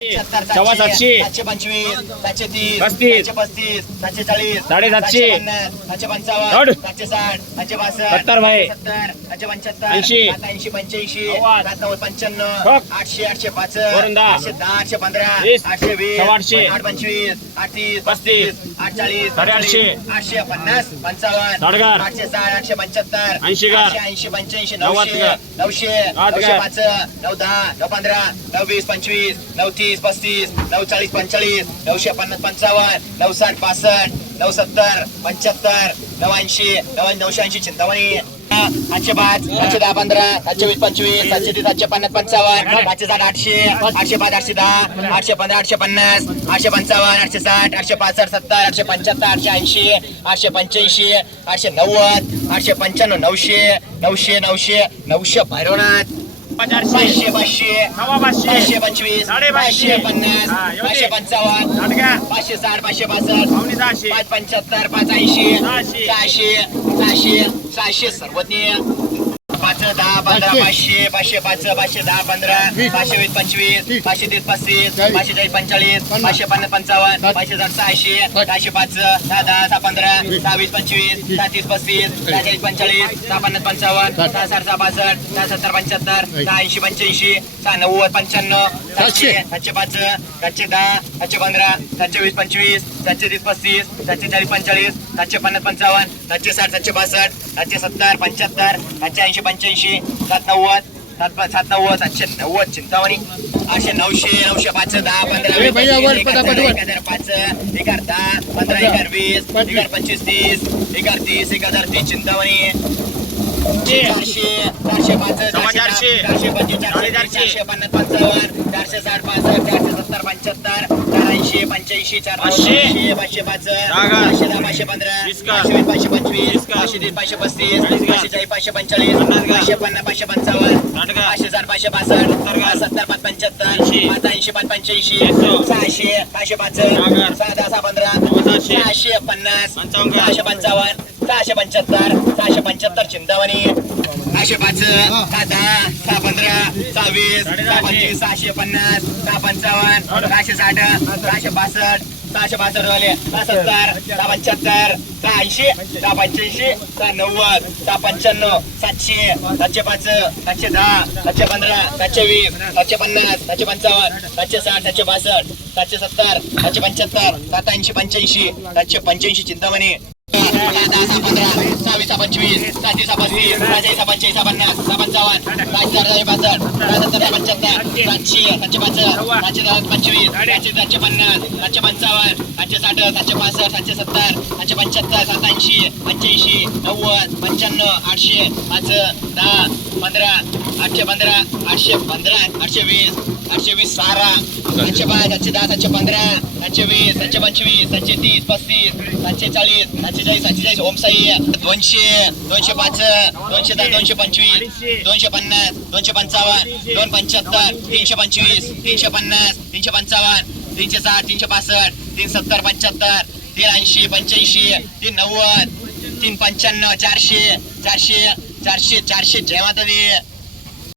सव्वा सातशे सातशे पंचवीस सातशे तीस पस्तीस. सातशे पस्तीस सातशे चाळीस साडेसातशे. सातशे पंचावन्न चढ. सातशे साठ सातशे बासष्ट सत्तर भाई. सत्तर सातशे पंच्याहत्तर ऐंशी. सात ऐंशी पंच्याऐंशी नव्वद. सात नव्वद पंच्याण्णव ठोक. आठशे आठशे पाच दहा. आठशे दहा आठशे पंधरा. आठशे वीस आठशे. आठ पंचवीस आठ तीस पस्तीस. साडेआठशे. आठशे पन्नास पंचावन्न. आठशे साठ आठशे पंच्याहत्तर ऐंशी पंच्याऐंशी नऊशे. नऊशे नऊशे. पाच नऊ दहा नऊ पंधरा नऊ वीस पंचवीस नऊ तीस पस्तीस नऊ चाळीस पंचेचाळीस नऊशे पन्नास पंचावन्न नऊ साठ पासष्ट नऊ सत्तर पंच्याहत्तर नऊ ऐंशी नऊ नऊशे ऐंशी चिंतामणी आठशे पाच आठशे दहा पंधरा सातशे वीस पंचवीस सातशे तीस सातशे पन्नास पंचावन्न आठशे साठ आठशे आठशे पाच आठशे दहा आठशे पंधरा आठशे पन्नास आठशे पंचावन्न आठशे साठ आठशे पासष्ट सत्तर आठशे पंच्याहत्तर आठशे ऐंशी आठशे पंच्याऐंशी आठशे नव्वद आठशे पंच्याण्णव नऊशे नऊशे नऊशे नऊशे भैरवनाथ पाचशे पाचशे पाचशे पाचशे पंचवीस. पाचशे पन्नास. पाचशे पंचावन्न पाचशे साठ पाचशे पासष्ट पाच पंच्याहत्तर पाच ऐंशी सहाशे. सहाशे सहाशे सर्वज्ञ. पाच दहा पंधरा पाचशे. पाचशे पाच पाचशे दहा पंधरा पाचशे वीस पंचवीस पाचशे तीस पस्तीस पाचशे चाळीस पंचेचाळीस पाचशे पन्नास पंचावन्न पाचशे साठ सहाशे सहाशे पाच सहा दहा सहा पंधरा सहा वीस पंचवीस सहा तीस पस्तीस सहा चाळीस पंचेचाळीस सहा पन्नास पंचावन्न सहा साठ सहा पासष्ट सहा सत्तर पंच्याहत्तर सहा ऐंशी पंच्याऐंशी सहा नव्वद पंच्याण्णव सातशे. सातशे पाच सातशे दहा सातशे पंधरा सातशे वीस पंचवीस सातशे तीस पस्तीस सातशे चाळीस पंचेचाळीस सातशे पन्नास पंचावन्न सातशे साठ सातशे बासष्ट सातशे सत्तर पंच्याहत्तर सातशे ऐंशी पंच्याऐंशी सात नव्वद सात सात नव्वद सातशे नव्वद चिंतामणी आठशे नऊशे नऊशे पाच दहा पंधरा एक हजार, पाच एक हजार दहा पंधरा एक हजार वीस एक हजार पंचवीस तीस एक हजार तीस एक हजार तीस चिंतामणी चारशे चारशे पन्नास पंचावन्न साठ पासष्ट चारशे सत्तर पंच्याहत्तर चार ऐंशी पंच्याऐंशी चार पाचशे. पाचशे पाचशे पाच. पाचशे दहा पाचशे पंधरा? पाचशे पाचशे पंचवीस? पाचशे तीस पाचशे पस्तीस? पाचशे चाळीस पाचशे का? पाचशे पन्नास पाचशे पंचावन्न? पाचशे पाचशे पासष्ट सत्तर? पाच पंच्याहत्तर ऐंशी. पाच ऐंशी पाच पंच्याऐंशी. सहाशे सहाशे पाच. सहा दहा सहा पंधरा सहाशे. पन्नास? सहाशे पंचावन्न सहाशे पंच्याहत्तर सहाशे पंच्याहत्तर चिंतामणी सहाशे पाच सहा दहा सहा पंधरा सहा वीस सहा पंचवीस सहाशे पन्नास सहा पंचावन्न सहाशे साठ सहाशे बासष्ट सहाशे बासष्ट वाले सहा सत्तर सहा पंच्याहत्तर सहा ऐंशी सहा पंच्याऐंशी सहा नव्वद सहा पंच्याण्णव सातशे सातशे पाच सातशे दहा सातशे पंधरा सातशे वीस सातशे पन्नास सातशे पंचावन्न सातशे साठ सातशे बासष्ट सातशे सत्तर सातशे पंच्याहत्तर सात ऐंशी पंच्याऐंशी सातशे पंच्याऐंशी चिंतामणी सहा पंचवीस सातशे पस्तीस पन्नास पंचावन्न पासष्ट सत्तर पंच्याहत्तर सातशे सातशे सातशे दहा पंचवीस सातशे सातशे पन्नास सातशे पंचावन्न सातशे साठ सातशे पासष्ट सातशे सत्तर सातशे पंच्याहत्तर सात पंच्याऐंशी नव्वद पंच्याण्णव आठशे पाच दहा पंधरा आठशे पंधरा आठशे पंधरा आठशे वीस आठशे वीस सारा सातशे पाच सातशे दहा सातशे पंधरा सातशे वीस सातशे पंचवीस सातशे तीस पस्तीस सातशे चाळीस सातशे चाळीस सातशे ओमसाई दोनशे दोनशे पाच दोनशे दहा दोनशे पंचवीस दोनशे पन्नास दोनशे पंचावन्न दोन पंच्याहत्तर तीनशे पंचवीस तीनशे पन्नास तीनशे पंचावन्न तीनशे साठ तीनशे पासष्ट तीन सत्तर पंच्याहत्तर तीन ऐंशी पंच्याऐंशी तीन नव्वद तीन पंच्याण्णव चारशे चारशे चारशे चारशे जय माता